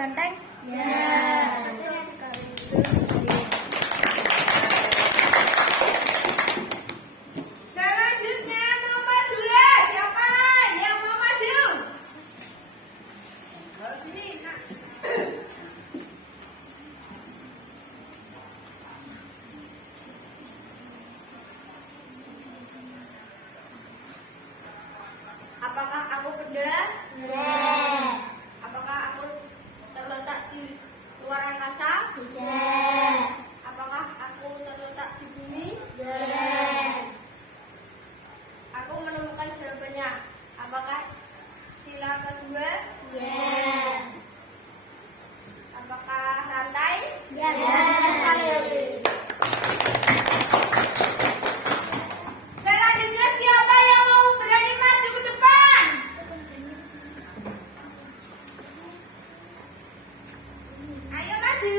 banteng? Ya. Selanjutnya nomor 2, siapa yang mau maju? Ke sini, nak. Apakah aku benda? Ya. Apakah aku terletak di luar angkasa? Ya. Apakah aku terletak di bumi? Ya. Aku menemukan jawabannya. Apakah sila kedua? Ya. Apakah rantai? Ya. Selanjutnya siapa yang mau berani maju ke depan? Ayo maju.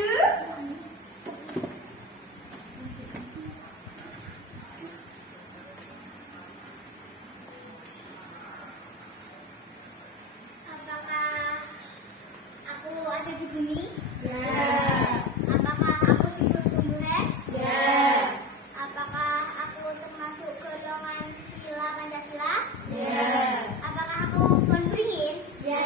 Apakah aku ada di bumi? Ya. Apakah aku simbol tumbuhan? Ya. Apakah aku termasuk golongan sila Pancasila? Ya. Apakah aku pohon beringin? Ya.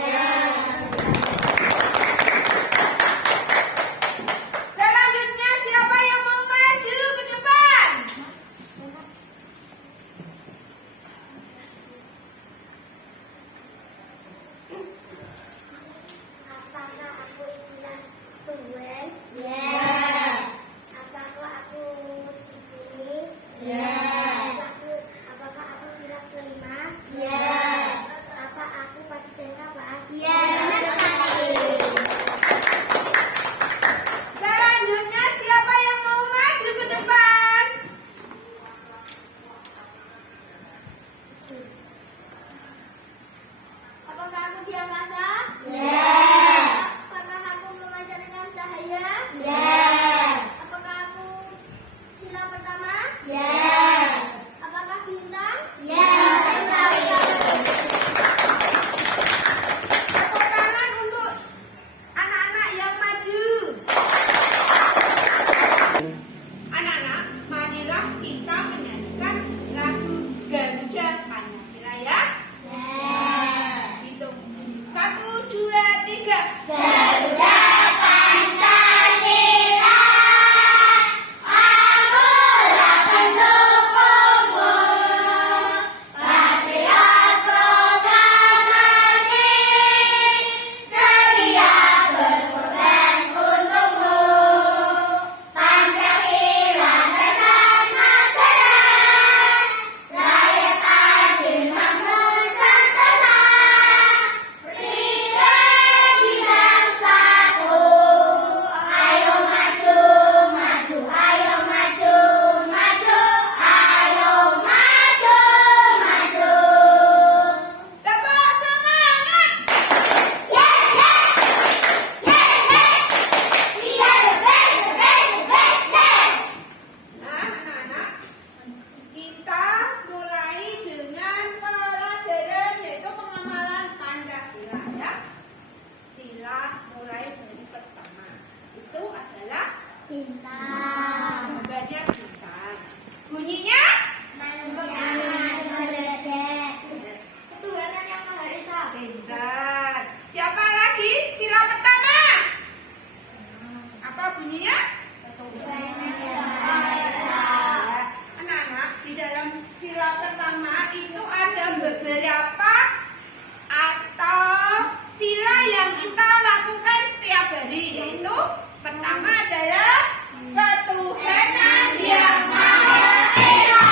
Selanjutnya siapa yang mau maju ke depan? Apakah aku istilah tumbuhan? Apakah aku di bumi? Apakah aku sila kelima? Apa aku padi dan kapas? Benar sekali. Selanjutnya siapa yang mau maju ke depan? Apakah aku di angkasa? Apakah aku memancarkan cahaya? Apakah aku sila pertama? Apakah bintang? Tepuk tangan untuk anak-anak yang maju. Anak-anak, marilah kita menyanyikan lagu Garuda Pancasila ya. Hitung 1, 2, 3. Garuda Pancasila, akulah pendukungmu, patriot proklamasi, sedia berkorban untukmu. Pancasila pesan negara, rakyat adil makmur sentosa, pribadi bangsaku. Ayo maju, maju, ayo maju, maju, ayo maju, maju. Tepuk semangat. We are the best, the best, the best, best. Nah, anak-anak, kita mulai dengan pelajaran yaitu pengamalan Pancasila ya. Sila mulai dari pertama. Itu adalah Bintang. gambarnya bintang. Bunyinya Manusia berbeda. Ketuhanan yang Maha Esa. bintang. Siapa lagi? Sila pertama. Apa bunyinya? Ketuhanan yang Maha Esa. Ya. Anak-anak, di dalam sila pertama itu ada beberapa atau sila yang kita lakukan setiap hari, yaitu pertama adalah ketuhanan yang Maha Esa.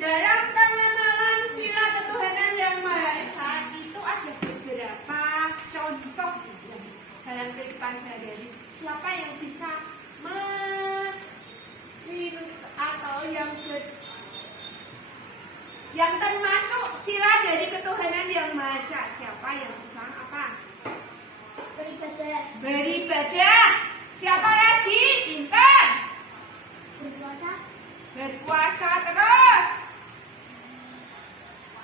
Dalam pengamalan sila ketuhanan yang Maha Esa itu ada beberapa contoh dalam kehidupan sehari-hari. Siapa yang bisa atau yang termasuk sila dari ketuhanan yang Maha Esa? Siapa yang bisa apa? Beribadah. Beribadah. Siapa lagi? Intan. Berpuasa. Berpuasa terus.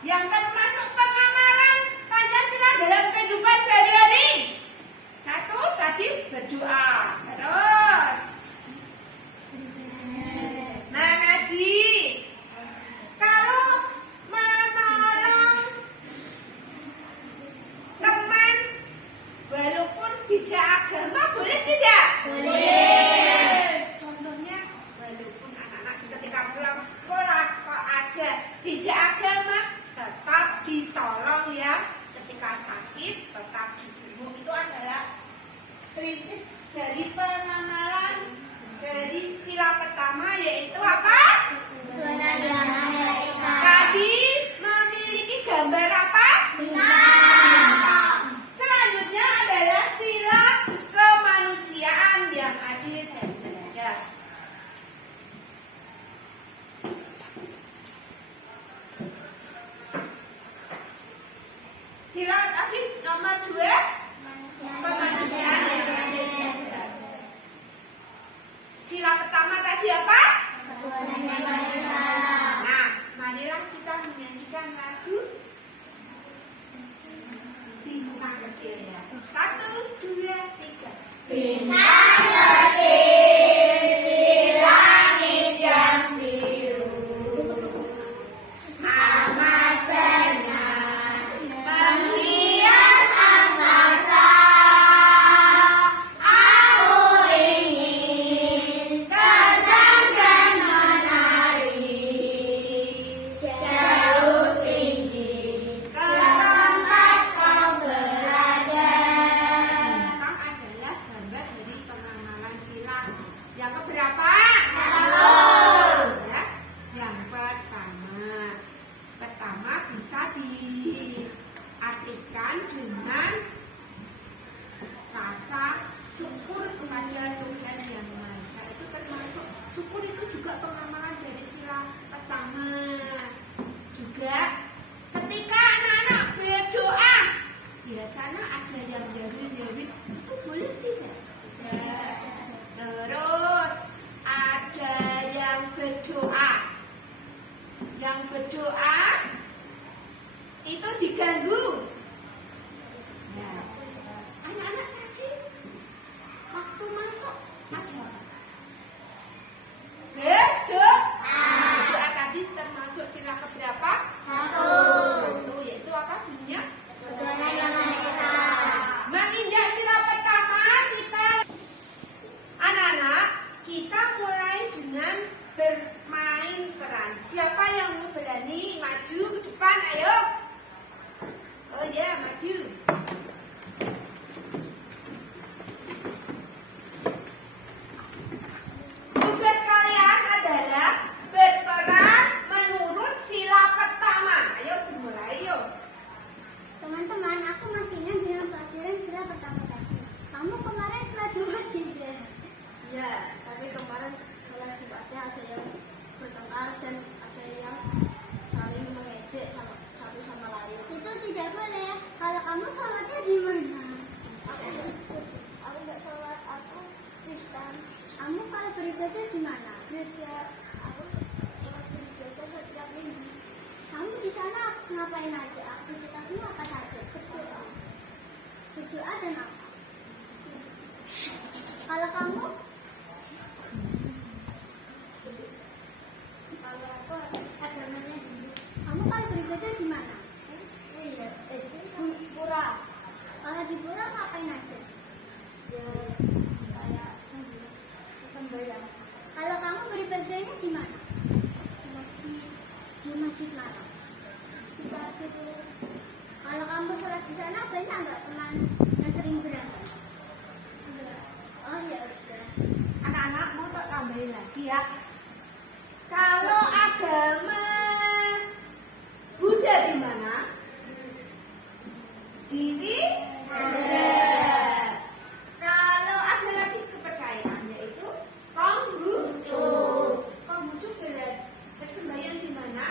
Yang termasuk pengamalan Pancasila dalam kehidupan sehari-hari. Satu tadi berdoa. Terus mengaji. Kalau menolong teman walaupun beda agama boleh tidak? Boleh. Contohnya walaupun anak-anak ketika pulang sekolah kok ada beda agama, tetap ditolong ya. Ketika sakit tetap dijenguk. Itu adalah prinsip dari pengamalan dari sila pertama, yaitu apa? Tadi memiliki gambar apa? Bintang. Selanjutnya adalah sila kemanusiaan yang adil dan beradab. Sila tadi nomor 2, kemanusiaan yang adil dan beradab. Sila pertama tadi apa? Nah, marilah kita menyanyikan lagu Bintang Kecil ya. 1, 2, 3. Bintang kecil di langit yang biru, amat terang menghias angkasa. Aku ingin terbang dan menari jauh tinggi ke tempat kau berada. Bintang adalah gambar dari pengamalan sila yang keberapa? Ya, yang pertama bisa diartikan dengan rasa syukur kepada Tuhan Yang Maha Esa. Itu termasuk syukur, itu juga pengamalan dari sila pertama. Juga ketika anak-anak berdoa, biasanya ada yang jawab-jawab, itu boleh tidak? Terus ada yang berdoa. Yang berdoa itu diganggu. Nah, anak-anak tadi waktu masuk ada apa? Berdoa tadi termasuk sila keberapa? 1, yaitu apa bunyinya? Menginjak sila pertama, anak-anak kita mulai dengan bermain peran. Siapa yang mau berani maju ke depan? Ayo. Oh ya, maju. Tugas kalian adalah berperan menurut sila pertama. Ayo dimulai yuk. Teman-teman, aku masih ingat dengan pelajaran sila pertama tadi. Kamu kemarin sholat Jumat tidak? Ya, tapi kemarin sholat Jumatnya ada yang bertengkar dan ada yang saling mengejek satu sama lain. Itu tidak boleh. Kalau kamu sholatnya di mana? Aku nggak sholat, aku Kristen. Kamu kalau beribadah di mana? Beda, aku sholat beribadah setiap minggu. Kamu di sana ngapain aja? Aktivitasmu apa saja? Berdoa. Berdoa dan apa? Kalau kamu? Kalau aku Agamanya Hindu. Kamu kalau beribadah di mana? iya, di pura. Kalau di pura ngapain aja? Ya, kayak sembahyang. Kalau kamu beribadahnya di mana? Di masjid. Di masjid mana? Itu Kalau kamu sholat di sana banyak nggak teman yang sering berantem? Oh ya udah. Anak-anak mau tak tambahin lagi ya. Kalau agama Buddha di mana? Di ada. Kalau ada lagi kepercayaan, yaitu Konghucu. Konghucu bersembahyang di mana?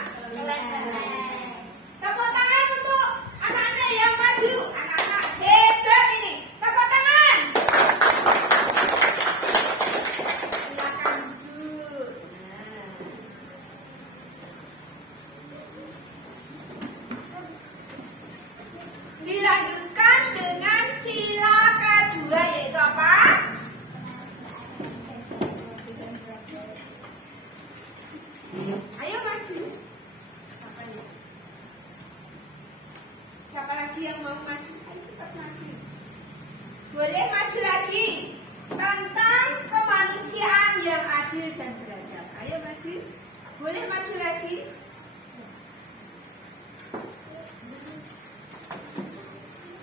Tepuk tangan untuk anak-anak yang maju. Anak-anak hebat ini. Tepuk tangan. lagi yang mau maju? Ayo cepat maju. Boleh maju lagi. Tentang kemanusiaan yang adil dan beradab. Ayo maju. Boleh maju lagi.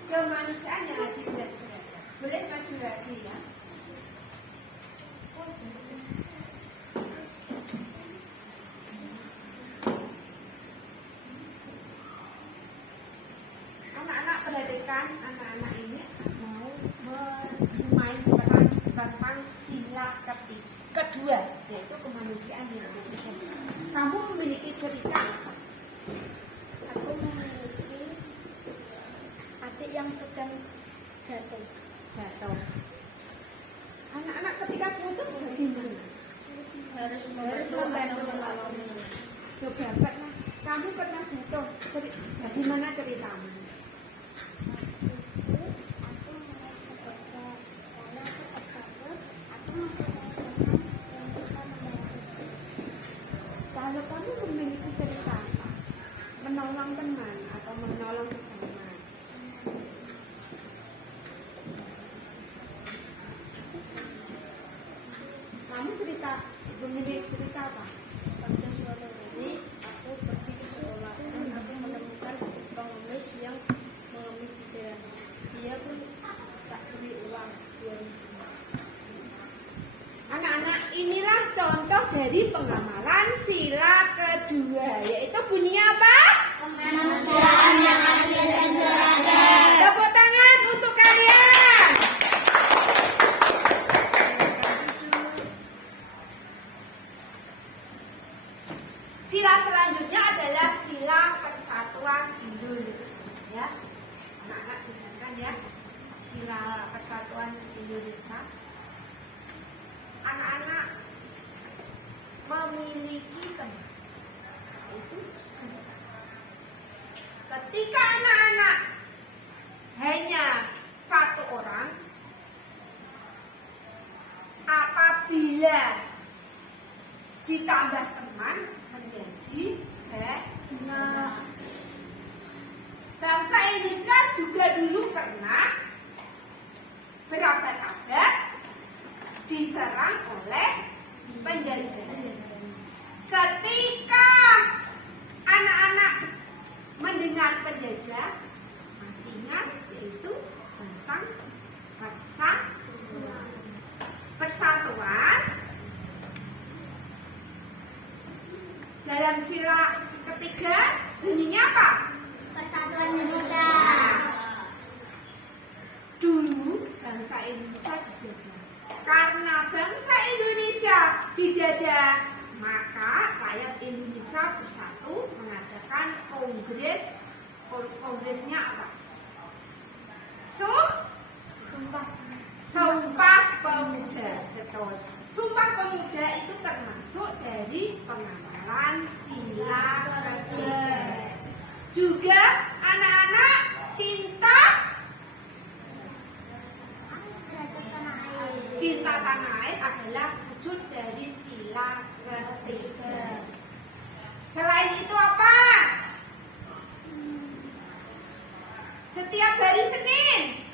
Kemanusiaan yang adil dan beradab. Boleh maju lagi ya. Anak-anak perhatikan, anak-anak ini mau bermain peran tentang sila kedua, yaitu kemanusiaan yang adil. Kamu memiliki cerita apa? Aku memiliki adik yang sedang jatuh. Jatuh. Anak-anak ketika jatuh bagaimana? Harus membantu menolong. Coba pernah, kamu pernah jatuh? Bagaimana ceritamu? Aku naik sepeda, lalu aku terjatuh. Aku mempunyai teman yang suka membantu. Kalau kamu memiliki cerita apa? Menolong teman atau menolong sesama? Kamu memiliki cerita apa? Pada suatu hari aku pergi ke sekolah dan aku menemukan pengemis yang mengemis di jalan. Dia pun tak beri uang 2.000. Anak-anak, inilah contoh dari pengamalan sila kedua, yaitu bunyinya apa? Kemanusiaan yang adil dan beradab. Tepuk tangan untuk kalian. Sila selanjutnya adalah sila persatuan Indonesia. Ya, anak-anak dengarkan ya. Sila persatuan Indonesia. Anak-anak memiliki teman, itu bangsa. Ketika anak-anak hanya satu orang, apabila ditambah teman menjadi banyak. Bangsa Indonesia juga dulu pernah berabad-abad diserang oleh penjajah. Ketika anak-anak mendengar penjajah, masih ingat yaitu tentang persatuan. Dalam sila ketiga bunyinya apa? Persatuan Indonesia. Dulu bangsa Indonesia dijajah. Karena bangsa Indonesia dijajah, maka rakyat Indonesia bersatu mengadakan kongres. Kongresnya apa? Sumpah Pemuda. Betul. Sumpah Pemuda itu termasuk dari pengamalan sila ketiga. Juga anak-anak cinta tanah air adalah wujud dari sila ketiga. Selain itu apa? Setiap hari Senin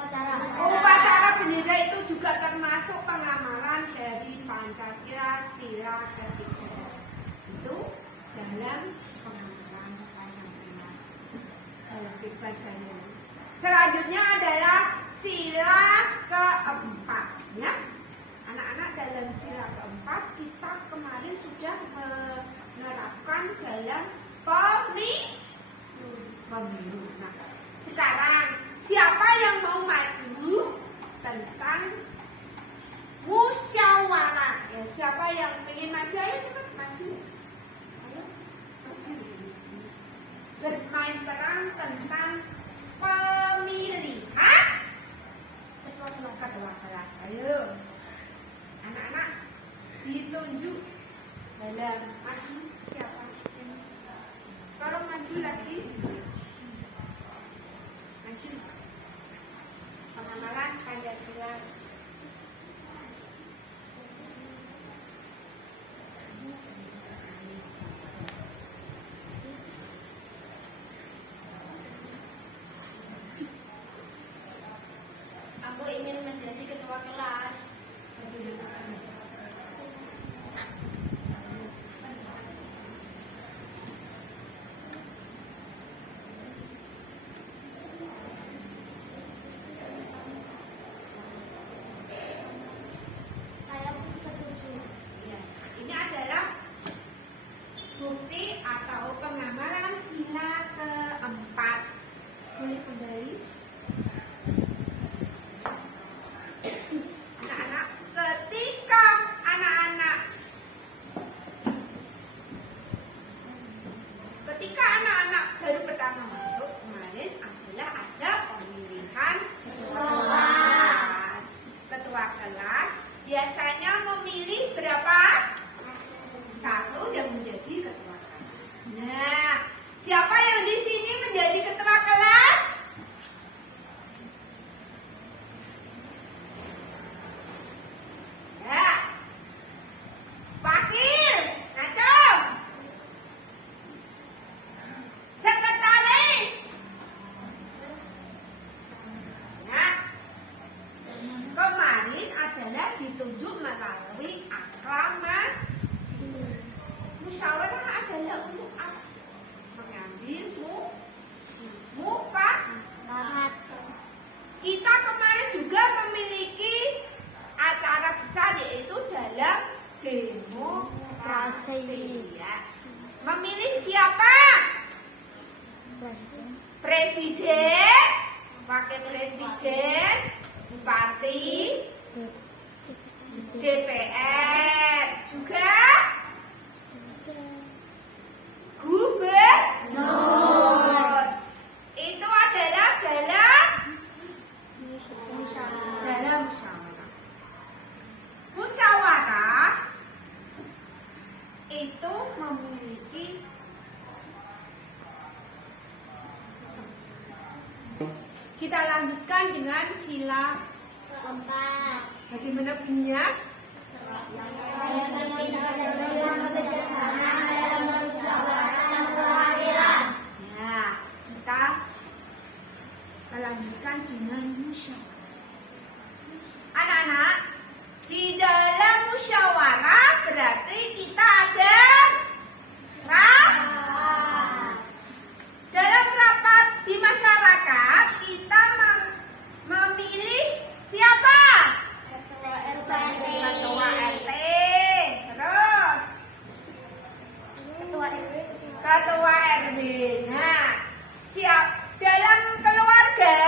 upacara bendera itu juga termasuk pengamalan dari Pancasila sila ketiga. Itu dalam pengamalan Pancasila. Selanjutnya adalah sila keempat. Ya, anak-anak, dalam sila keempat kita kemarin sudah menerapkan dalam pemilu. Nah, sekarang siapa yang mau maju tentang musyawarah? Ya, siapa yang ingin maju? Ayo cepat maju. Ayo maju. Bermain peran tentang pemilihan ketua kelas. Ayo, anak-anak ditunjuk dalam maju siapa? Kalau maju lagi, maju. Pengamalan Pancasila. ketika anak-anak baru pertama masuk kemarin adalah ada pemilihan kelas. Ketua kelas biasanya memilih berapa? Satu yang menjadi ketua kelas. Nah, siapa yang di sini menjadi ketua kelas? Ya, wakil, ngacung, sekretaris. Ya, kemarin adalah ditunjuk melalui aklamasi. Musyawarah adalah untuk apa? Mengambil mufakat. Kita kemarin juga memiliki acara besar yaitu dalam demokrasi. Ya. Memilih siapa? Presiden, wakil presiden, bupati, DPR, juga gubernur. Itu adalah dalam musyawarah. Musyawarah itu memiliki kita lanjutkan dengan sila keempat. bagaimana bunyinya? Ya, kita lanjutkan dengan musyawarah. Anak-anak, di dalam musyawarah berarti kita ada rapat. Dalam rapat di masyarakat kita memilih siapa? Ketua RT. Ketua RT. Terus Ketua RW. Nah, dalam keluarga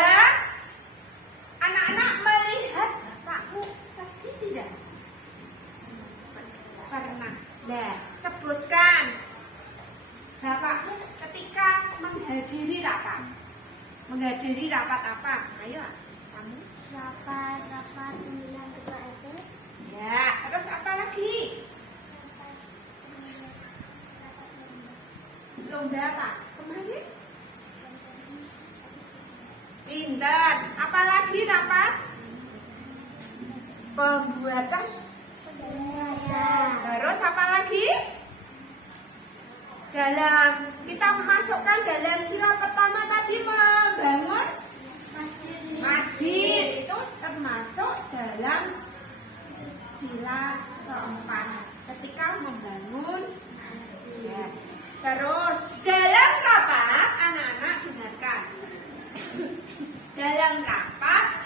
anak-anak melihat bapakmu lagi tidak? Pernah. Nah, sebutkan bapakmu ketika menghadiri rapat. Menghadiri rapat apa? Ayo, kamu. Rapat pemilihan ketua RT. Ya, terus apa lagi? Lomba apa? Kemarin? Pinter. Apalagi rapat? Pembuatan. Terus apa lagi? Dalam kita memasukkan dalam sila pertama tadi membangun masjid itu termasuk dalam sila keempat ketika membangun. Ya. Terus dalam rapat anak-anak dengarkan. Dalam rapat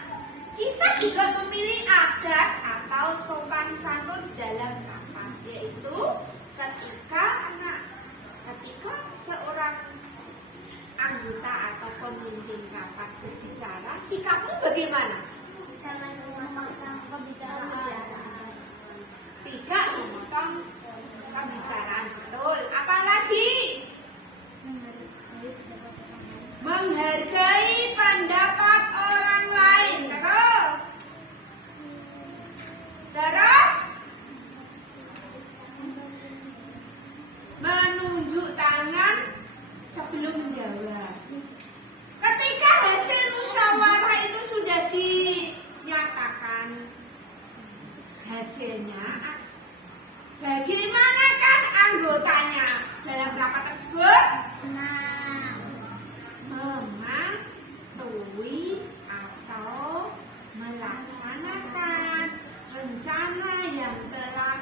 kita juga memilih adat atau sopan santun dalam rapat, yaitu ketika seorang anggota atau pemimpin rapat berbicara, sikapmu bagaimana? Jangan memotong pembicaraan. Tidak memotong pembicaraan, betul. Apalagi menghargai pendapat orang lain. Terus menunjuk tangan sebelum menjawab. Ketika hasil musyawarah itu sudah dinyatakan hasilnya, bagaimanakah anggotanya dalam rapat tersebut? Mematuhi atau melaksanakan rencana yang telah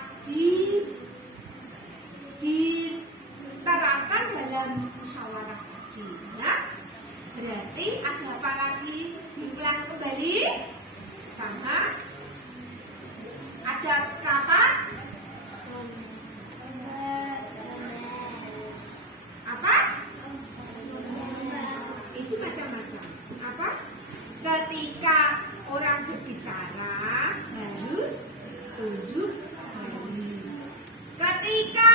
diterapkan dalam musyawarah tadi. Ya? Berarti ada apa lagi? Diulang kembali. Sama ada rapat. Apa? Itu macam-macam. Apa? Ketika orang berbicara harus tunjuk jari. Ketika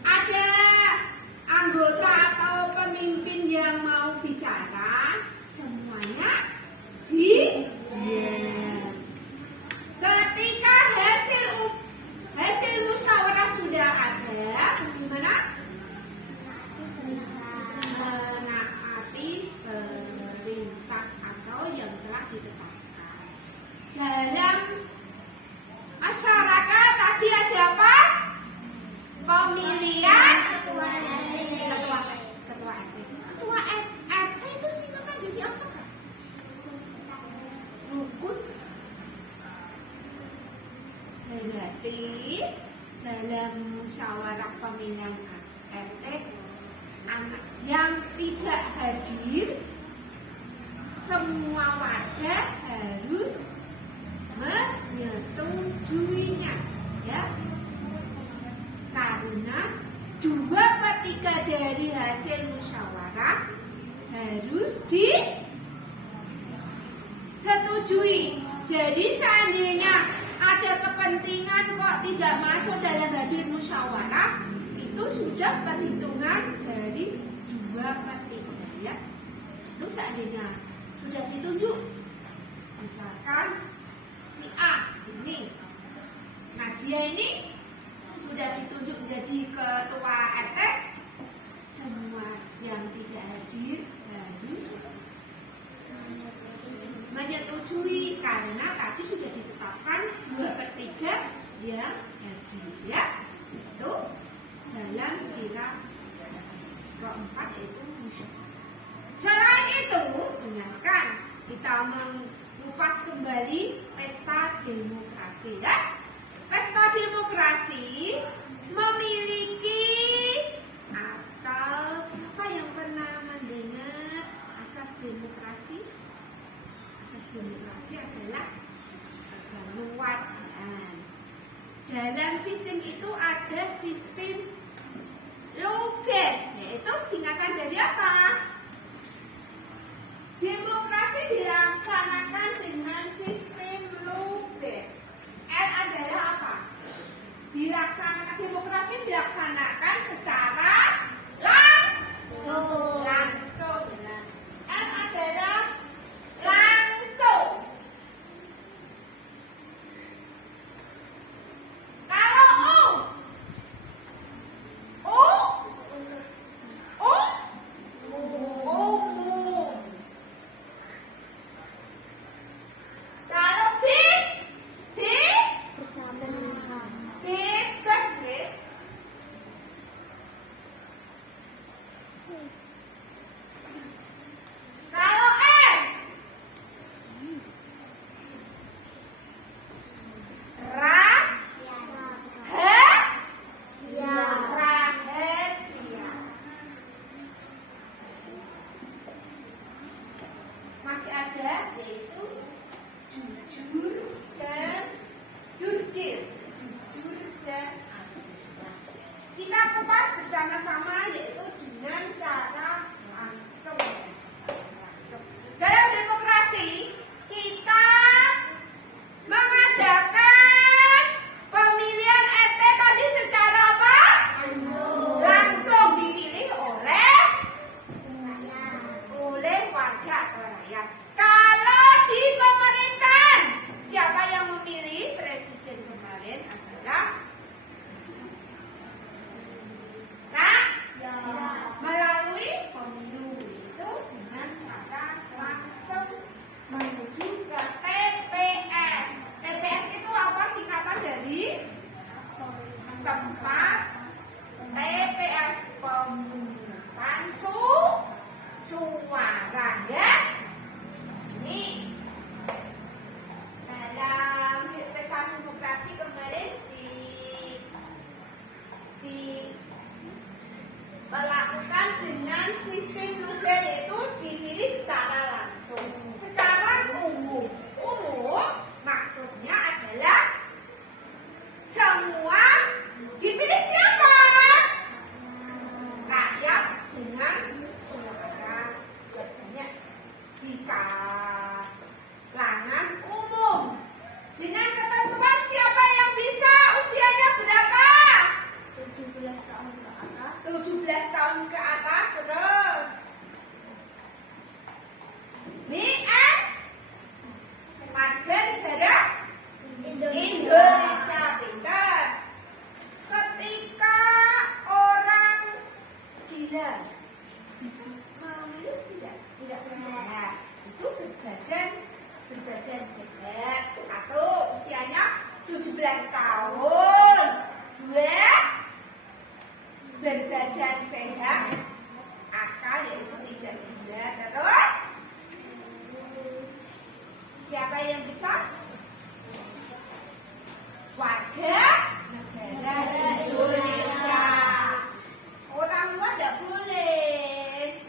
ada anggota atau pemimpin yang mau bicara, semuanya diam. Ketika hasil musyawarah sudah ada, bagaimana? Menaati perintah atau yang telah ditetapkan. Dalam masyarakat tadi ada apa? Pemilihan ketua RT. Ketua RT itu singkatan dari apa? Rukun. Berarti dalam musyawarah pemilihan RT, anak yang tidak hadir, semua warga harus menyetujuinya, ya. Karena 2/3 dari hasil musyawarah harus disetujui. Jadi seandainya ada kepentingan kok tidak masuk dalam hadir musyawarah, itu sudah perhitungan dari 2/3, ya. Itu seandainya sudah ditunjuk, misalkan si A ini, nah dia ini sudah ditunjuk menjadi ketua RT, semua yang tidak hadir harus menyetujui karena tadi sudah ditetapkan 2/3 yang hadir, ya. Itu dalam sila keempat yaitu musyawarah. Selain itu, dengarkan kita mengupas kembali pesta demokrasi, ya. Pesta demokrasi memiliki atau siapa yang pernah mendengar asas demokrasi? Asas demokrasi adalah keluargaan. Dalam sistem itu ada sistem Logat, yaitu singkatan dari apa? Demokrasi dilaksanakan dengan sistem Logat. L adalah apa? Demokrasi dilaksanakan secara langsung. L adalah langsung. Kalau umum. Kalau bebas, nih. Kalau rahasia. Masih ada yaitu jujur dan jurdil. Jujur dan adil. Kita kupas bersama-sama yaitu dengan cara langsung. Dalam demokrasi kita mengadakan pemilihan RT tadi secara apa? Langsung dipilih oleh warga atau rakyat. Kalau di pemerintahan, siapa yang memilih presiden kemarin adalah melalui pemilu, itu dengan cara langsung menuju ke TPS. TPS itu apa? Singkatan dari tempat TPS pemungutan suara, ya. Ini dalam pesta demokrasi kemarin melakukan dengan sistem Logat, yaitu dipilih secara langsung. Secara umum maksudnya adalah semua dipilih siapa? Rakyat dengan suara. Jadinya di kalangan umum dengan ketentuan siapa yang bisa usianya berapa? 17 tahun ke yang besar? Warga negara Indonesia. Orang luar tidak boleh,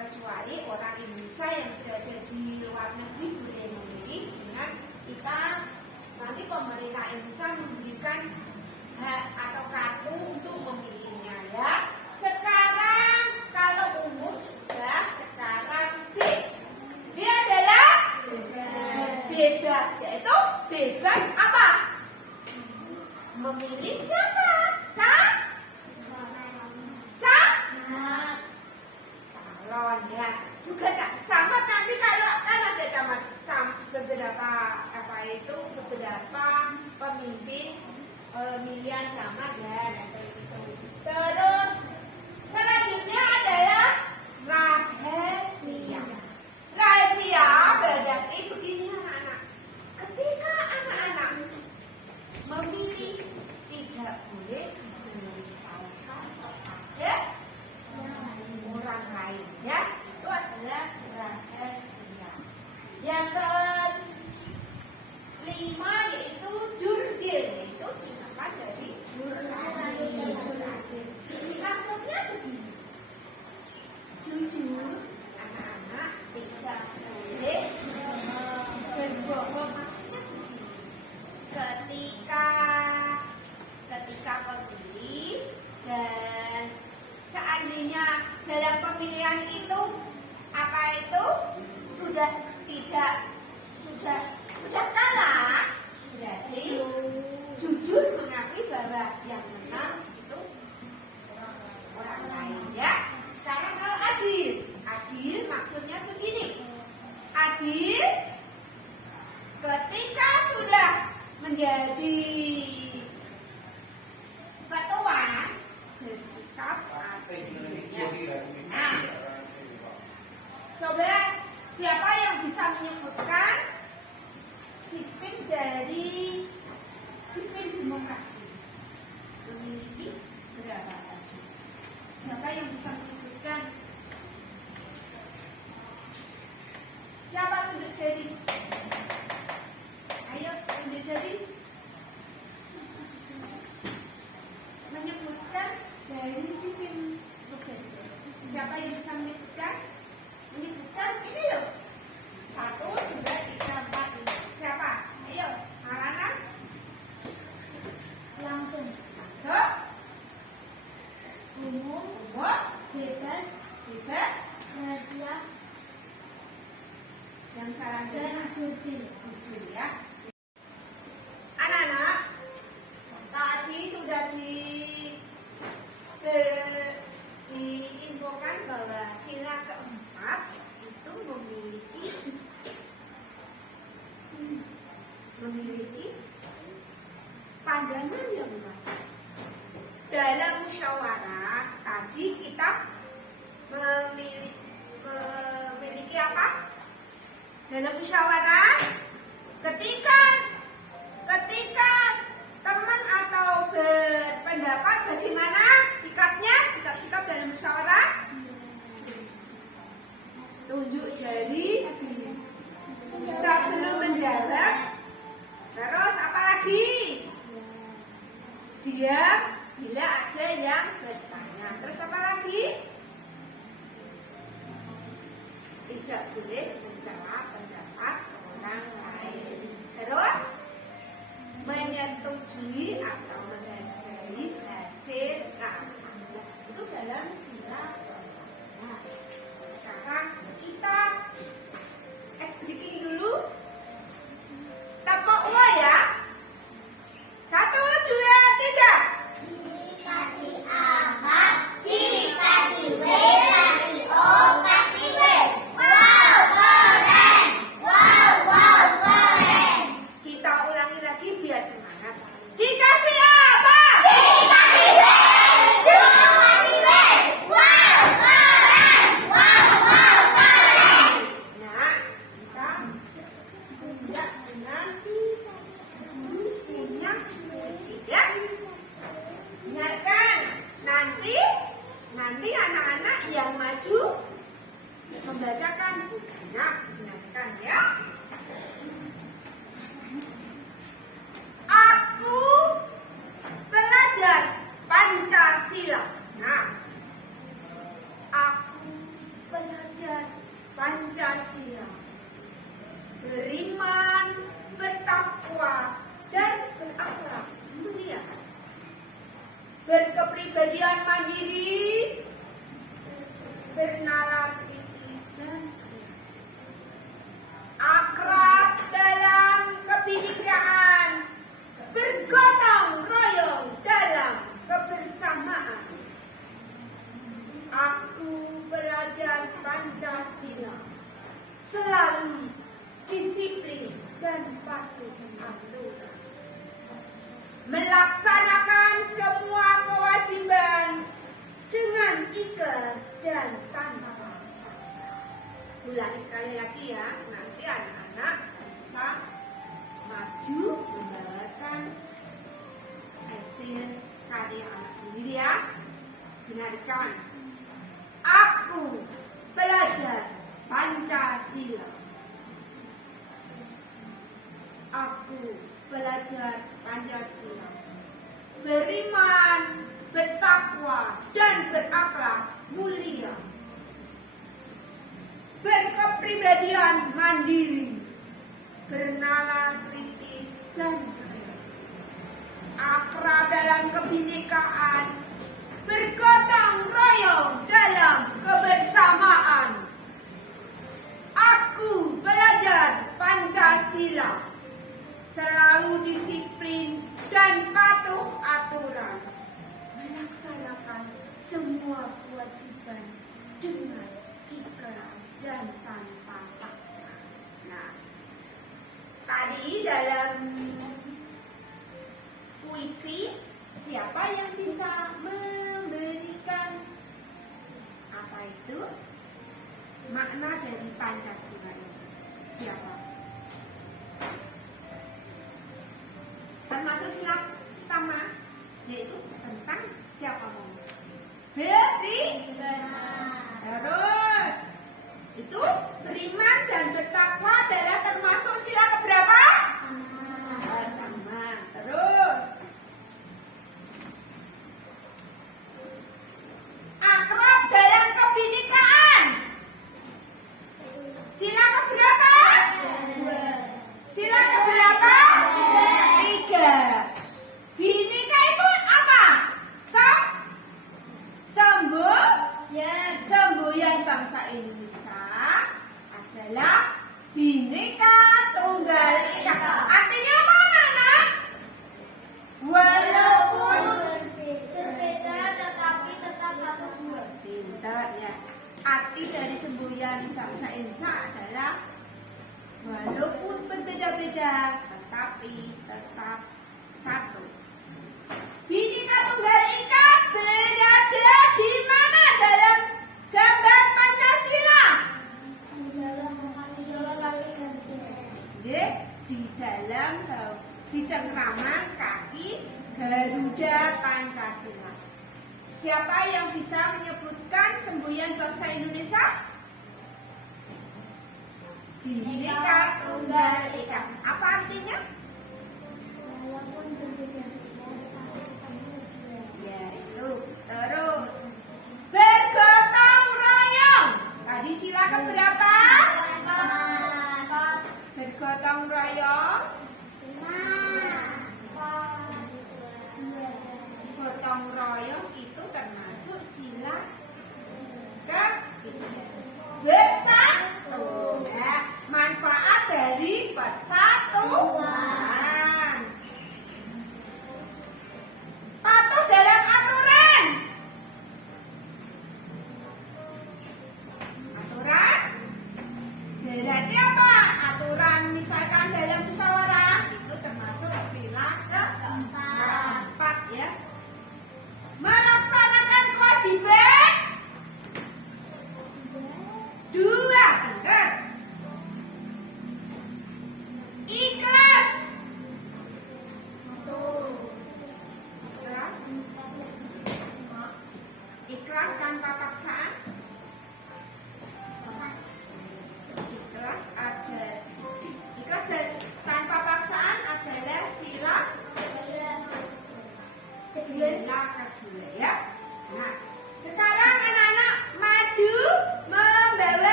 kecuali orang Indonesia yang berada di luar negeri boleh memilih dengan kita. Nanti pemerintah Indonesia memberikan hak atau kartu untuk memilihnya ya. Sekarang kalau umum sudah sekarang B. B adalah bebas, yaitu bebas apa? Memilih siapa? Calon ya. Juga camat nanti kalau kan ada camat beberapa beberapa pemimpin pemilihan camat ya. Terus selanjutnya adalah rahasia. Rahasia berarti begini anak-anak. Ketika anak-anak memilih tidak boleh diberitahukan kepada orang lain ya. Itu adalah rahasia. Yang kelima yaitu jurdil, yaitu singkatan dari jujur adil. Maksudnya begini, jujur anak-anak tidak boleh berbohong. Maksudnya begini, ketika pemilih dan seandainya dalam pemilihan itu apa itu sudah kalah, berarti jujur mengakui bahwa yang menang itu orang lain ya. Sekarang kalau adil maksudnya begini, adil ketika sudah menjadi ketua bersikap adil. Nah, coba siapa yang bisa menyebutkan sistem dari sistem demokrasi memiliki berapa tadi? Siapa yang bisa menyebutkan? Siapa tunjuk jari? Ayo tunjuk jari. Menyebutkan dari sistem demokrasi. Siapa yang bisa menyebutkan? Ini loh. 1, 2, 3, 4, 5. Siapa? Ayo, Marana. Langsung. Umum, Bebas. Rahasia. yang selanjutnya Dan jurdil. jujur ya. Anak-anak, tadi sudah diinfokan bahwa sila keempat itu memiliki pandangan yang masing. Dalam musyawarah tadi kita memiliki apa? Dalam musyawarah ketika teman atau berpendapat bagaimana sikapnya, sikap dalam musyawarah, tunjuk jari sebelum menjawab. Terus apa lagi? Diam bila ada yang bertanya. Terus apa lagi? Tidak boleh menjawab pendapat orang lain. Terus menyetujui atau menghargai hasil rapat. Itu dalam sila keempat. Nah, sekarang kita breaking dulu. Tepuk lo ya. 1, 2, 3. Dikasih apa? Dikasih W, kasih O, kasih W. Wow, keren. Wow, keren. Kita ulangi lagi biar semangat. Dikasih apa? Dikasih W, kasih W. Wow, keren. Wow, keren. Nah, kita tidak nanti punya puisi ya. Dengarkan. Nanti anak-anak yang maju membacakan puisinya. Dengarkan ya. Aku belajar Pancasila. Nah, aku belajar Pancasila. Beriman, bertakwa, dan berakhlak mulia. Berkepribadian mandiri, bernalar kritis dan kreatif. Akrab dalam kebinekaan, bergotong royong dalam kebersamaan. Aku belajar Pancasila, selalu disiplin dan patuh aturan. Melaksanakan semua kewajiban dengan ikhlas dan tanpa paksa. Ulangi sekali lagi ya, nanti anak-anak bisa maju membawakan hasil karya anak sendiri ya. Dengarkan. Aku belajar Pancasila. Aku belajar Pancasila. Beriman, bertakwa, dan berakhlak mulia. Berkepribadian mandiri, bernalar kritis dan kreatif. Akrab dalam kebinekaan, bergotong royong dalam kebersamaan. Aku belajar Pancasila, selalu disiplin dan patuh aturan. Melaksanakan semua kewajiban dengan ikhlas dan tanpa paksa. Nah, tadi dalam puisi, siapa yang bisa memberikan apa itu makna dari Pancasila ini? Siapa? Termasuk sila pertama, yaitu tentang siapa mau? Terus itu beriman dan bertakwa adalah termasuk sila keberapa? Pertama. Terus akrab dalam kebinekaan, sila keberapa? Sila keberapa? 3. Bhinneka itu apa? Semboyan bangsa Indonesia adalah Bhinneka Tunggal Ika. Artinya mana, nak? Walaupun berbeda tetapi tetap satu jua. pintar ya. Arti dari semboyan bangsa Indonesia adalah walaupun berbeda-beda tetapi tetap satu. Bhinneka Tunggal Ika berada di mana dalam gambar Pancasila? Di dalam di cengkraman kaki Garuda Pancasila. Siapa yang bisa menyebutkan semboyan bangsa Indonesia? Bhinneka Tunggal Ika. Apa artinya? Walaupun berbeda Yaitu terus bergotong royong. Tadi sila keberapa? Bergotong royong. Gotong royong itu termasuk sila ketiga. Bersatu. Nah, manfaat dari persatuan. Patuh dalam aturan. Aturan berarti apa? Aturan misalkan dalam musyawarah itu termasuk sila keempat ya. Melaksanakan kewajiban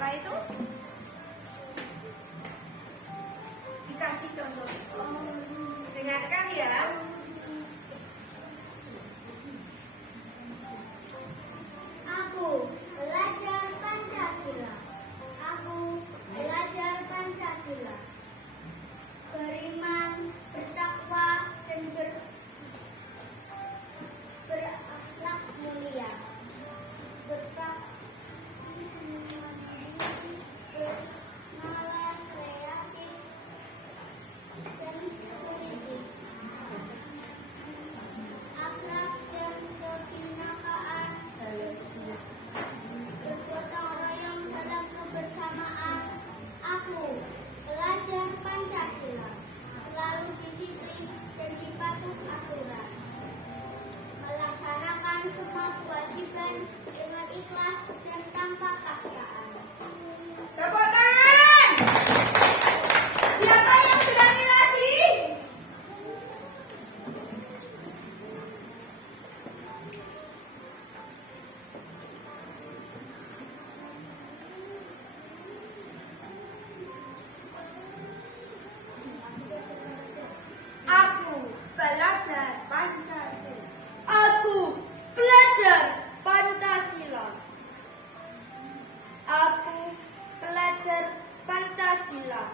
apa itu? Dikasih contoh. Dengarkan ya. Aku belajar Pancasila. Aku belajar Pancasila. Beriman, bertakwa, dan berakhlak mulia. Bernalar kreatif dan kritis. Akhlak dan kebinakaan. Bergotong royong dalam kebersamaan. Aku belajar Pancasila. Selalu disiplin dan dipatuh aturan. Melaksanakan semua kewajiban dengan ikhlas dan tanpa paksaan. Tepuk tangan. Siapa yang berani lagi? Aku belajar Pancasila. Aku belajar Pancasila. Aku belajar Pancasila.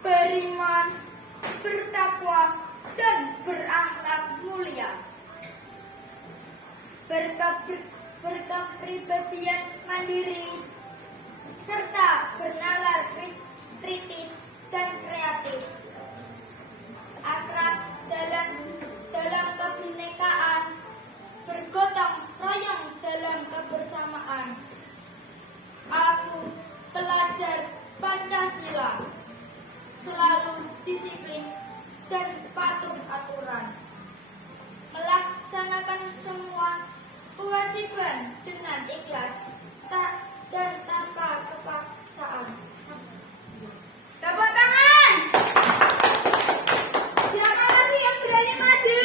Beriman, bertakwa, dan berakhlak mulia. Berkepribadian mandiri, serta bernalar kritis dan kreatif. Akrab dalam kebinekaan, bergotong royong dalam kebersamaan. Aku pelajar Pancasila, selalu disiplin dan patuh aturan. Melaksanakan semua kewajiban dengan ikhlas dan tanpa kepaksaan. Tepuk tangan. Siapa lagi yang berani maju?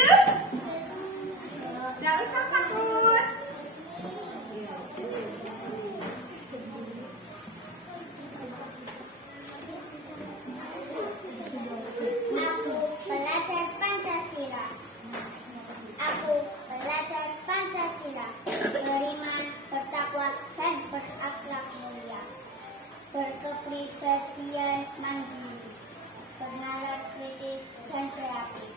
Tidak usah takut. Aku belajar Pancasila. Aku belajar Pancasila. Beriman, bertakwa, dan berakhlak mulia. Berkepribadian mandiri, bernalar kritis dan kreatif.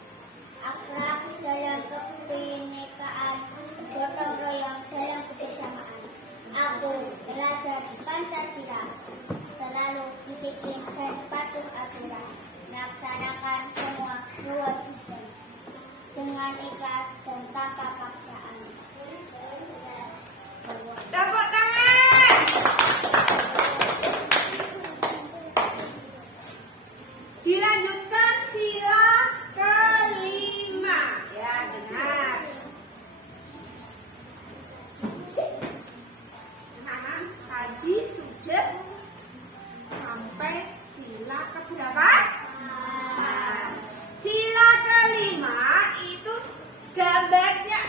Akhlak dalam kebinekaan, gotong royong dalam kebersamaan. Aku belajar Pancasila. Selalu disiplin dan patuh aturan. Melaksanakan semua kewajiban dengan ikhlas dan tanpa paksaan. Tepuk tangan. Dilanjutkan sila kelima. Ya, dengar. Nah, tadi sudah sampai sila keberapa? Nah, sila kelima itu gambarnya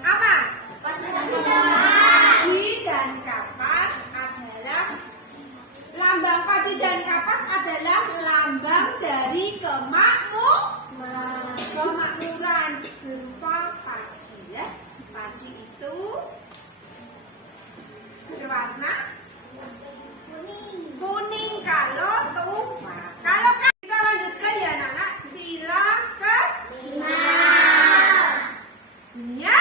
apa? Padi dan kapas adalah lambang padi dan kapas adalah lambang dari kemakmuran berupa padi ya. Padi itu berwarna kuning kalau tumpah. Kalau kita lanjutkan ya anak-anak, sila ke-5. Ya.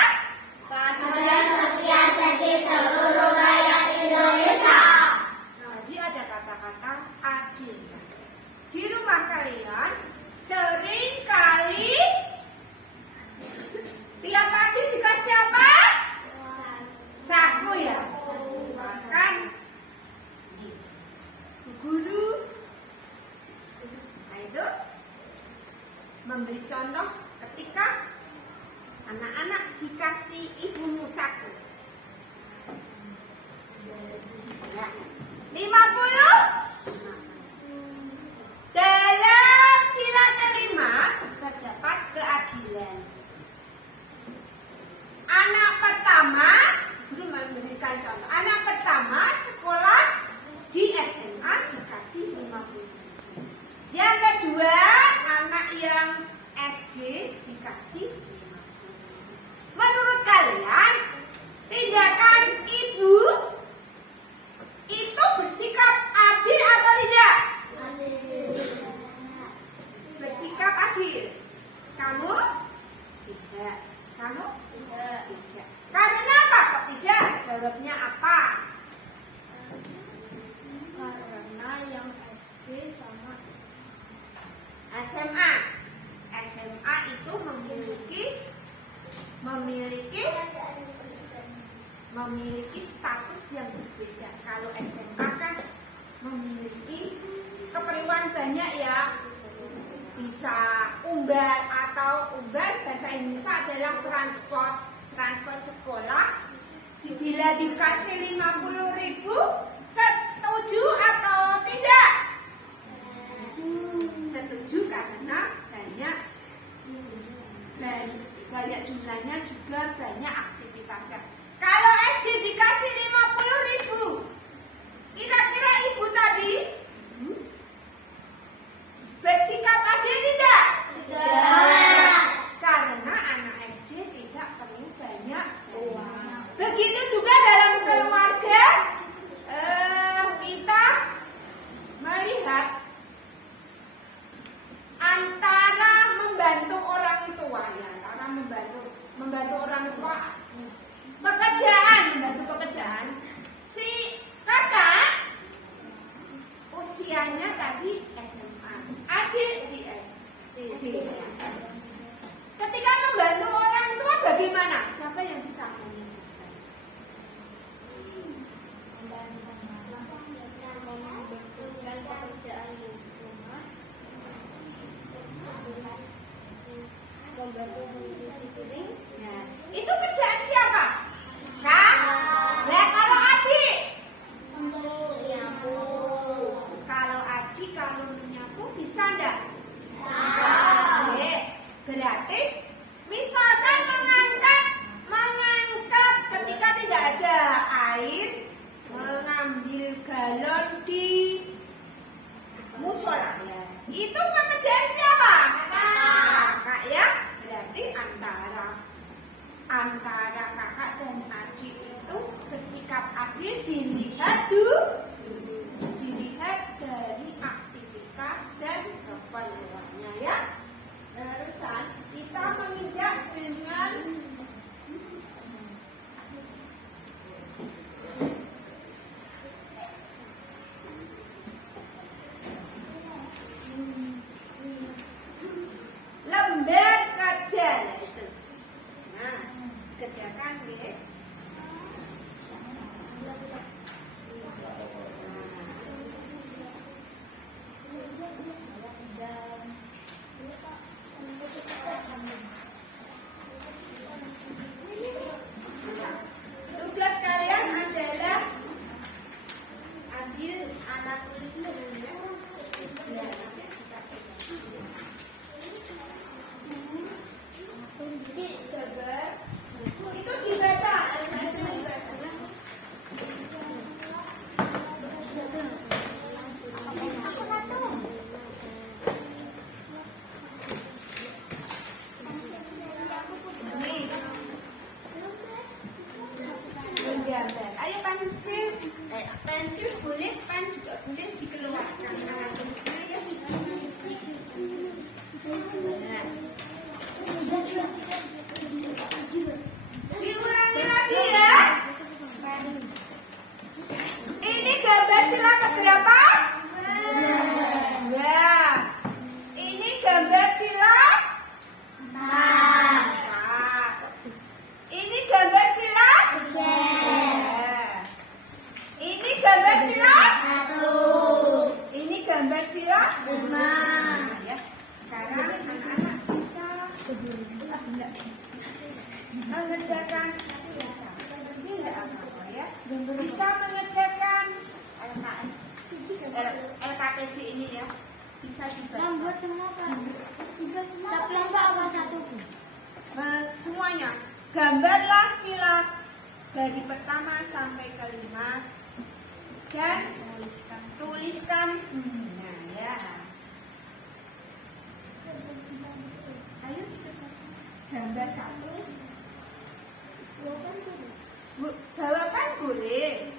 Keadilan sosial bagi seluruh rakyat Indonesia. Tadi ada kata-kata adil. Di rumah kalian sering kali tiap pagi dikasih apa? Sapu ya. Misalkan guru, nah itu memberi contoh ketika anak-anak dikasih ibumu sapu. Ya. 50. Dalam sila kelima terdapat keadilan. Anak pertama, guru memberikan contoh. Anak pertama sekolah di SMA. SMA itu memiliki status yang berbeda. Kalau SMA kan memiliki keperluan banyak ya, bisa umbar atau umbar bahasa Indonesia adalah transport sekolah. Bila dikasih 50.000, setuju atau tidak? Setuju karena banyak jumlahnya juga banyak aktivitasnya. Kalau SD dikasih 50.000, kira-kira ibu tadi bersikap adil tidak? Tidak. Karena anak SD tidak perlu banyak uang. Begitu juga dalam keluarga, kita melihat antara membantu orang tua ya, antara membantu orang tua, membantu pekerjaan. Si kakak usianya tadi SMA, adik di SD. Ketika membantu orang tua bagaimana? Siapa yang bisa menyebutkan? Membersihkan pekerjaan rumah, membantu mencuci piring. Nah, itu kerjaan siapa? Kak? Nah, kalau adik? Menyapu. Kalau adik kalau menyapu bisa enggak? Bisa. Oke. Berarti misalkan mengangkat ketika tidak ada air, mengambil galon di musola. Itu pekerjaan siapa? Kakak ya. Berarti antara kakak dan adik itu bersikap adil dilihat dari aktivitas dan keperluannya ya. Terusan kita menginjak dengan lembar kerja itu. Nah, kerjakan ya. Tugas kalian adalah ambil alat tulis sebenarnya. Itu dibaca. Nih. Menggambar. Ayo pensil boleh, pen juga boleh dikeluarkan. Alat tulisnya ya. Nah. Diulangi lagi ya. Ini gambar sila keberapa? Nah, ini gambar sila Empat. Ini gambar sila. Nah. Ini gambar sila. Satu. Ini gambar sila. 5. Nah, ya. Sekarang anak-anak bisa mengerjakan kecil tidak apa-apa ya. Bisa mengerjakan LKPD ini ya. Bisa dibaca. Semua Pak. Tapi yang Pak apa satu? Semuanya. Gambarlah sila dari pertama sampai kelima dan tuliskan. Nah ya. Ayo kita gambar satu. Jawaban boleh.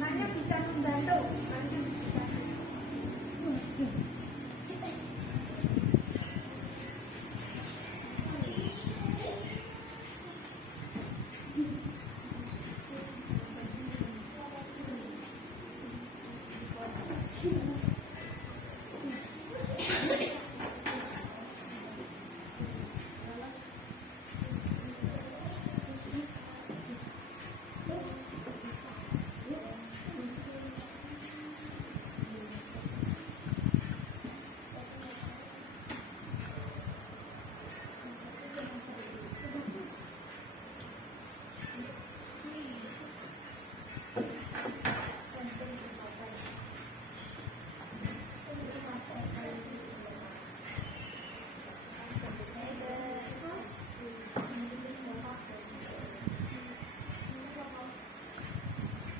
Mana bisa membantu? Mana bisa?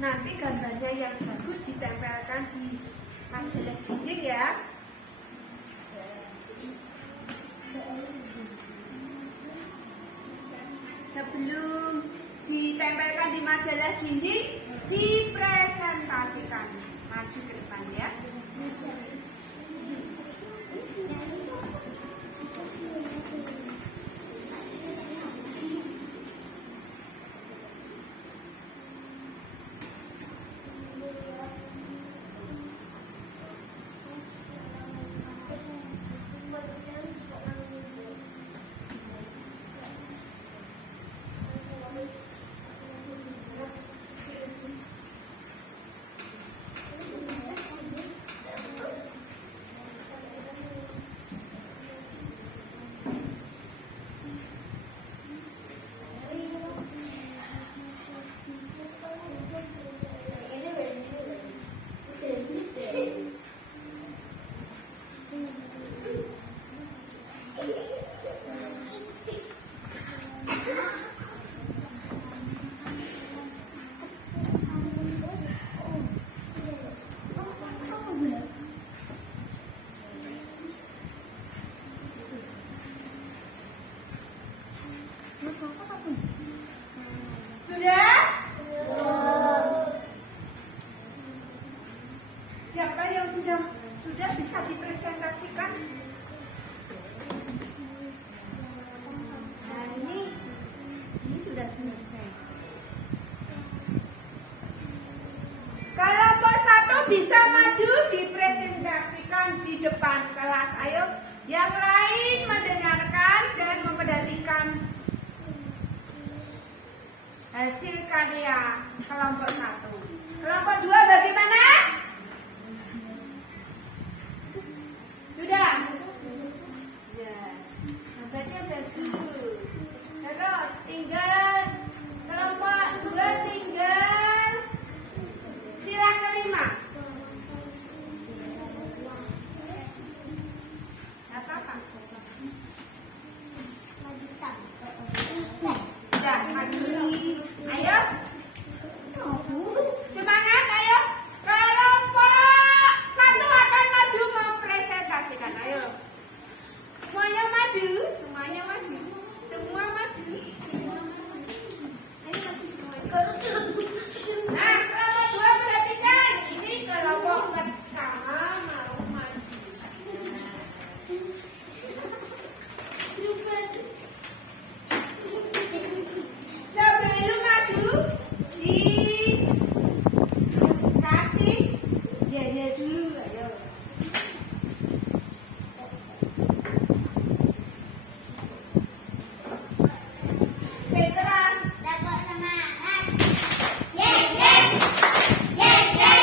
Nanti gambarnya yang bagus ditempelkan di majalah dinding ya. Sebelum ditempelkan di majalah dinding, dipresentasikan. Maju ke depan ya. presentasikan. Nah, ini sudah selesai. Kelompok 1 bisa maju dipresentasikan di depan kelas. Ayo, yang lain mendengarkan dan memperhatikan hasil karya kelompok 1. Kelompok 2 bagaimana? Sudah? Ya, nampaknya bagus. Terus tinggal kelompok 2 tinggal sila kelima. Apa-apa? Sudah, maju. Ayo. Semangat, ayo. Kelompok 1 akan maju mempresentasikan. Ayo. Semuanya maju, semuanya maju. Semua maju. Ayo maju semuanya. Nah, kelompok 2 perhatikan. Ini kelompok pertama mau maju. Sebelum maju, dikasih ya dulu, ayo. Keras. Dapat semangat. Yes, yes. Yes, yes.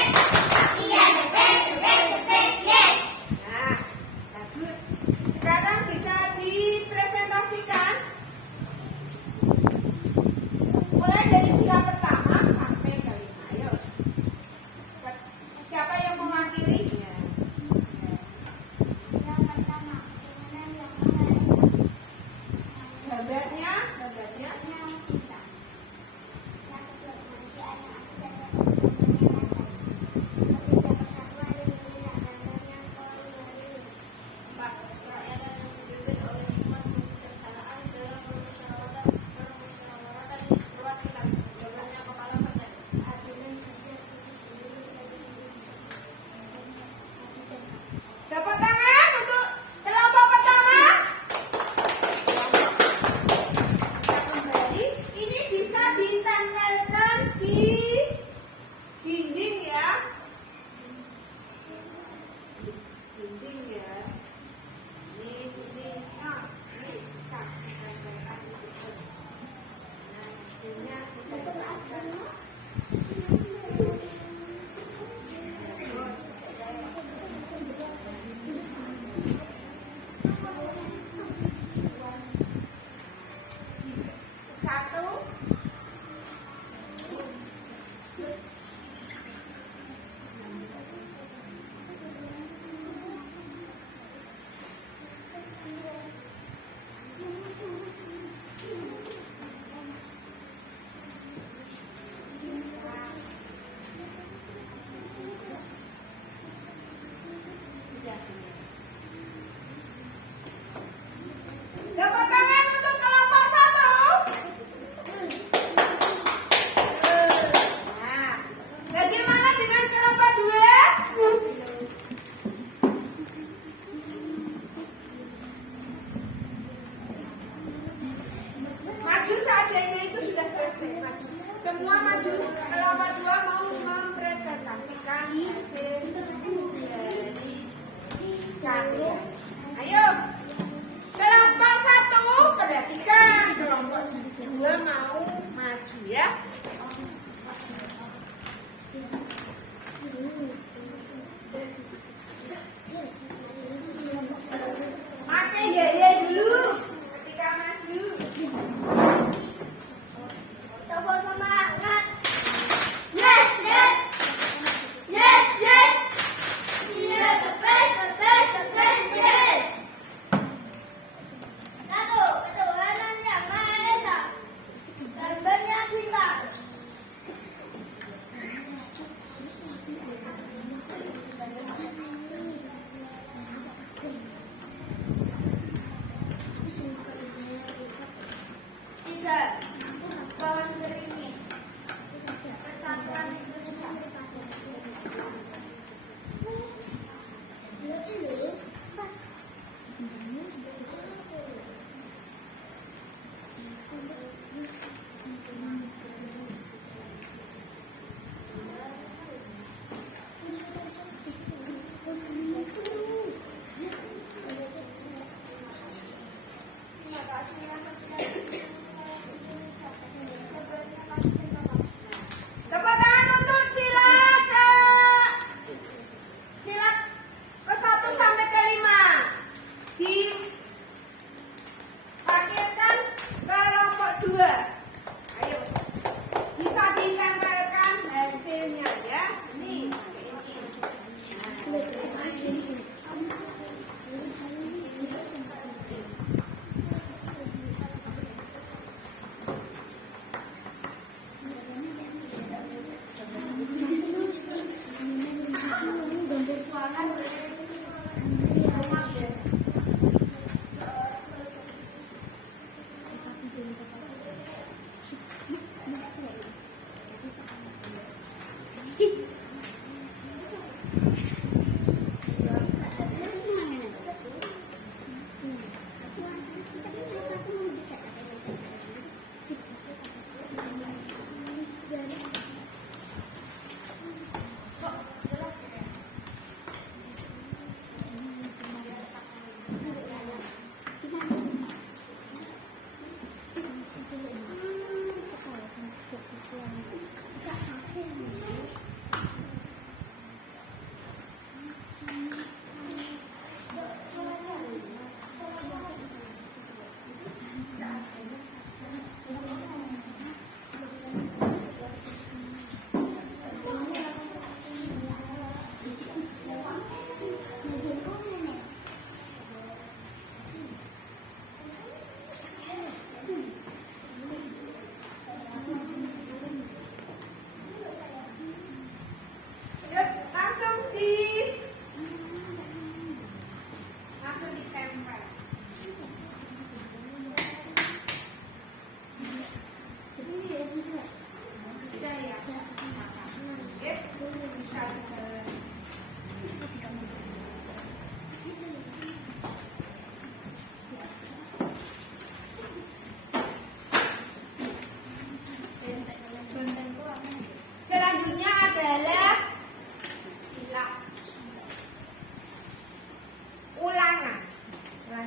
Iya, the best, the best, the best. Yes. Nah, bagus. Sekarang bisa dipresentasikan mulai dari sila pertama sampai kelima. Ayo. Siapa yang mewakili? Ya. Yang pertama, kemudian yang mana? Gambarnya. Yang kita. Yang kedua, kemanusiaan yang aku dan yang menyatakan. Ketiga, persatuan yang menyatakan dan yang kelima. 4. Rakyat yang dipimpin oleh hikmat kebijaksanaan dalam permusyawaratan perwakilan. Jawabannya kepala partai. Keadilan sosial itu sendiri bagi Tepuk tangan untuk kelompok pertama. Kita kembali. Ini bisa ditempelkan di dinding ya. Dinding ya. Ini sini. Nah, ini bisa ditempelkan di situ. Nah, hasilnya kita dapatkan. Satu. Tepuk tangan untuk kelompok 1. Nah, bagaimana dengan kelompok 2? Maju seadanya itu sudah selesai. Maju. Semua maju. Kelompok 2 mau mempresentasikan hasil dari karya. Ayo. Kelompok 1 perhatikan. Kelompok 2 mau maju ya. Pakai ya dulu ketika maju. Tepuk semangat. Yes, yes. Yes, yes. Iya, the best, the best, the best, yes. Satu, ketuhanan yang Maha Esa. Dan Benar Bintang.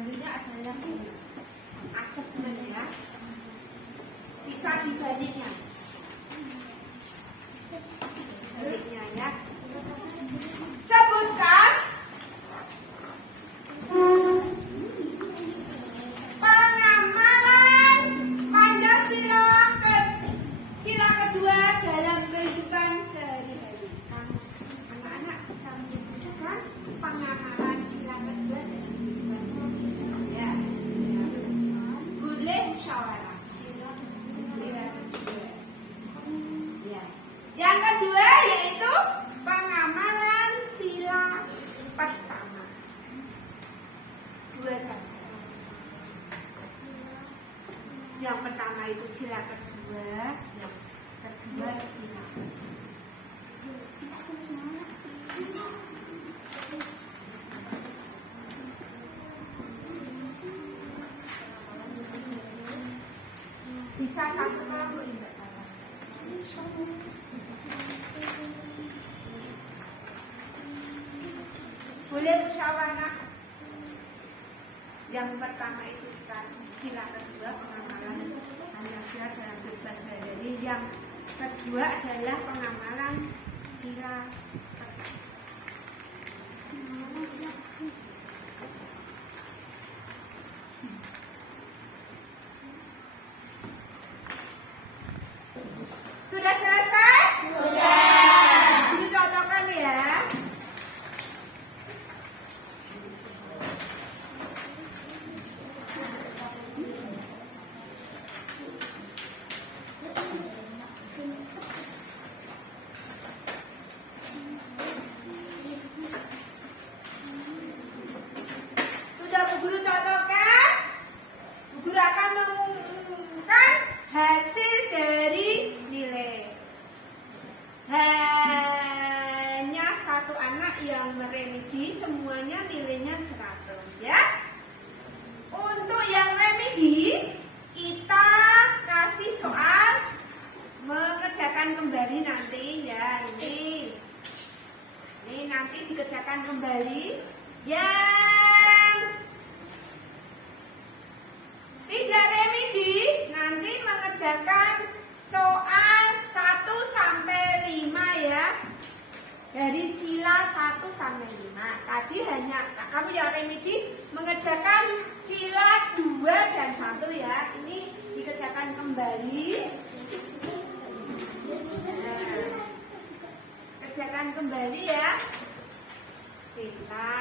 selanjutnya adalah asesmen ya. Bisa dibaliknya. Baliknya ya. Sebutkan pengamalan Pancasila sila kedua dalam kehidupan sehari-hari. Anak-anak bisa menyebutkan pengamalan sila kedua dalam kehidupan sehari-hari. Ya. Boleh musyawarah. Sila kedua. Ya. Yang kedua yaitu pengamalan sila pertama. Dua saja. Yang pertama itu sila kedua, yang kedua sila. Bisa satu kelompok enggak apa-apa. Boleh musyawarah. Yang pertama itu sila kedua pengamalan Pancasila dalam kehidupan sehari-hari. Yang kedua adalah pengamalan sila Sudah selesai? Sudah. Guru cocokkan ya. Sudah Bu Guru cocokkan? Bu Guru akan mengumumkan hasil dari nilai. Hanya satu anak yang meremedi, semuanya nilainya 100 ya. Untuk yang remedi, kita kasih soal mengerjakan kembali nanti ya. Ini nanti dikerjakan kembali. Yang tidak remedi nanti mengerjakan soal 1 sampai 5 ya. Dari sila 1 sampai 5. Tadi hanya kamu yang remedi mengerjakan sila 2 dan 1 ya. Ini dikerjakan kembali. Nah, kerjakan kembali ya. Sila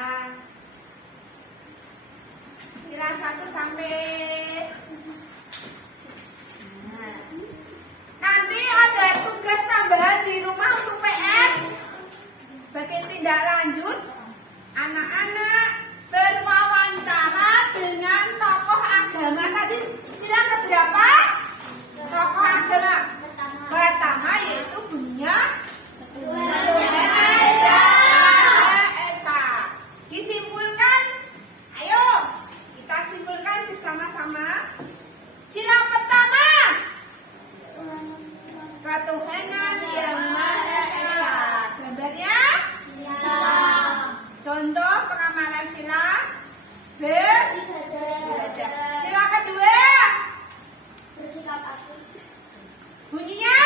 1 sampai nanti ada tugas tambahan di rumah untuk PR. Sebagai tindak lanjut, anak-anak berwawancara dengan tokoh agama. Tadi sila keberapa? Tokoh agama pertama yaitu bunyinya Esa. Disimpulkan, ayo kita simpulkan bersama-sama. Sila pertama, ketuhanan yang Maha Esa. Gambarnya? Contoh pengamalan sila sila kedua, bersikap aktif. bunyinya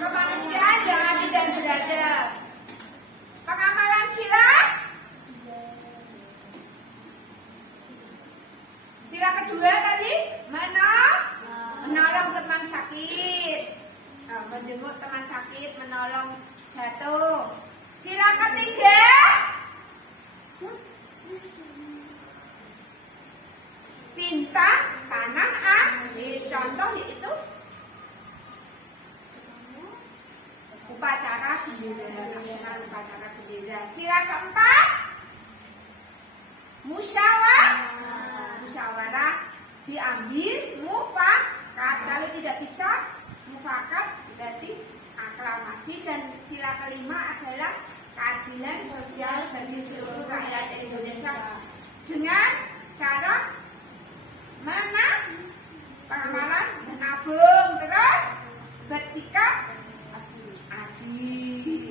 kemanusiaan yang adil dan beradab. Pengamalan sila kedua tadi menolong teman sakit, menjenguk teman sakit, menolong jatuh. Sila ketiga cinta tanah air. Contoh yaitu upacara bendera nasional, upacara bendera. Sila keempat musyawarah diambil mufakat. Kalau tidak bisa mufakat berarti aklamasi. Dan sila kelima adalah keadilan sosial bagi seluruh rakyat Indonesia dengan cara pengamalan menabung terus bersikap adil.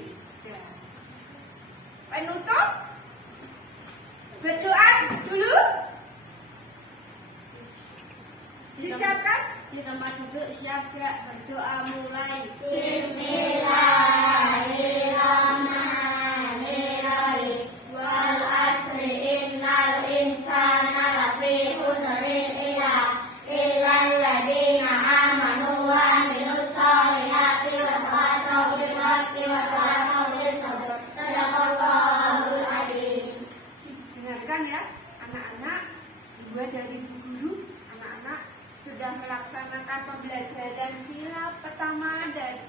Penutup berdoa Di tempat duduk siap gerak berdoa mulai. Bismillahirrahmanirrahim. Wal asri innal insana lafi khusrin illal ladzina amanu wa amilus solihati wa tawassaw bil haqqi wa tawassaw bis sabr. Shadaqallahul adzim. Dengarkan ya, anak-anak, dua dari Bu Guru, anak-anak sudah melaksanakan pembelajaran sila pertama dan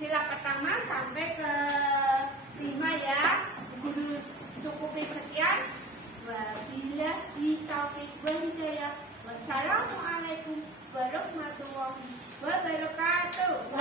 sila pertama sampai ke 5 ya. Bu Guru cukupi sekian. Wabillahi taufiq wal hidayah. Wassalamualaikum warahmatullahi wabarakatuh.